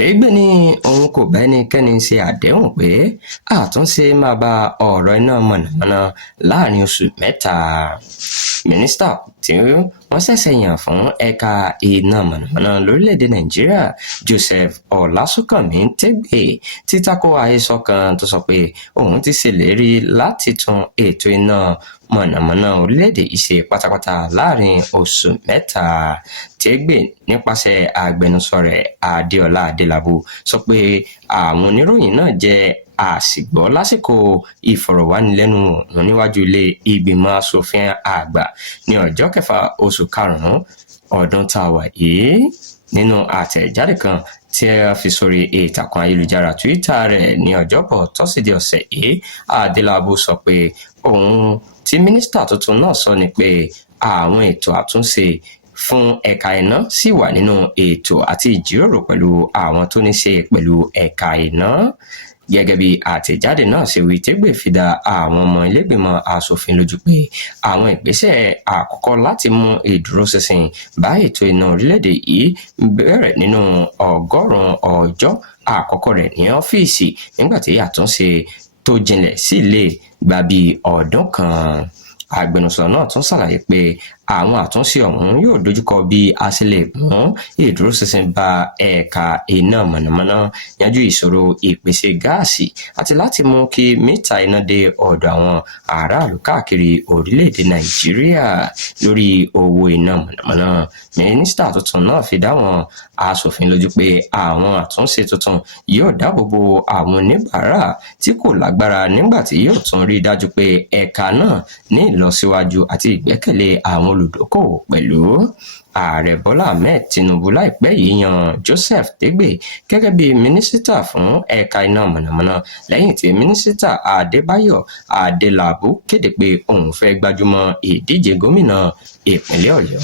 Tégbé ní òun kò bá ẹnikẹ́ni ṣe àdéhùn pé àtúnṣe máa bá ọ̀rọ̀ iná mọ̀nàmọ́ná láàrin oṣù mẹ́ta. Mínísítà tí wọ́n ṣẹ̀ṣẹ̀ yàn fún ẹ̀ka iná mọ̀nàmọ́ná lórílẹ̀‐èdè Nàìjíríà Joseph Ọlásùnkànmí Tégbé ti tako àhesọ kan tó sọ pé òun ti ṣèlérí láti tún ètò iná mọ̀nàmọ́ná orílẹ̀‐èdè yìí ṣe pátápátá láàrin oṣù mẹ́ta. Tégbé nípasẹ̀ agbẹnusọ rẹ̀ Adéọlá Adélabú sọ pé àwọn oníròyìn náà jẹ́ àṣìgbọ́ lásìkò ìfọ̀rọ̀wánilẹ́nuwò wọn níwájú ilé ìgbìmọ̀ asòfin àgbà ní ọjọ́ kẹfà oṣù karùn-ún ọdún tá a wà yìí. Nínú àtẹ̀jáde kan tí a fi sórí ìtàkùn ayélujára Twitter rẹ̀ ní ọjọ́bọ̀ tọ́sídẹ̀ẹ́ ọ̀sẹ̀ yìí, Adélabú sọ pé ohun tí mínísítà tuntun náà sọ ni pé àwọn ètò àtúnṣe fún ẹ̀ka iná sì wà nínú ètò àti ìjíròrò pẹ̀lú àwọn tó ní ṣe pẹ̀lú ẹ̀ka iná. Gẹ́gẹ́ bí àtẹ̀jáde náà ṣe wí, Tégbé fi dá àwọn ọmọ ilé-ìgbìmọ̀ asòfin lójú pé àwọn ìgbésẹ̀ àkọ́kọ́ láti mú ìdúróṣinṣin bá ètò iná orílẹ̀-èdè yìí bẹ̀rẹ̀ nínú ọgọ́rùn-ún ọjọ́ àkọ́kọ́ rẹ̀ ní ọ́fíìsì, nígbà tí àtúnṣe tó jinlẹ̀ sì lè gbà bí ọdún kan. Agbẹnusọ náà tún ṣàlàyé pé àwọn àtúnṣe ọ̀hún yóò dojúkọ bí a ṣe lè mú ìdúróṣinṣin bá ẹ̀ka iná mọ̀nàmọ́ná, yanjú ìṣòro ìpèsè gáàsì àti láti mú kí mítà iná dé ọ̀dọ̀ àwọn aráàlú káàkiri orílẹ̀-èdè Nàìjíríà. Lórí owó iná mọ̀nàmọ́ná, mínísítà tuntun náà fi dá àwọn aṣòfin lójú pé àwọn àtúnṣe tuntun yóò dáàbò bo àwọn oníbàárà tí kò lágbára, nígbà tí yóò tún rí dájú pé ẹ̀ka náà ní ìlọsíwájú àti ìgbẹ́kẹ̀lé àwọn olùdókòwò pẹ̀lú. Ààrẹ Bọ́lá Ahmed Tinubu láìpẹ́ yìí yan Joseph Tégbé gẹ́gẹ́ bí mínísítà fún ẹ̀ka iná mọ̀nàmọ́ná lẹ́yìn tí mínísítà Adébáyọ̀ Adélabú kéde pé òun fẹ́ gbájúmọ́ ìdíje gómìnà ìpínlẹ̀ Ọ̀yọ́.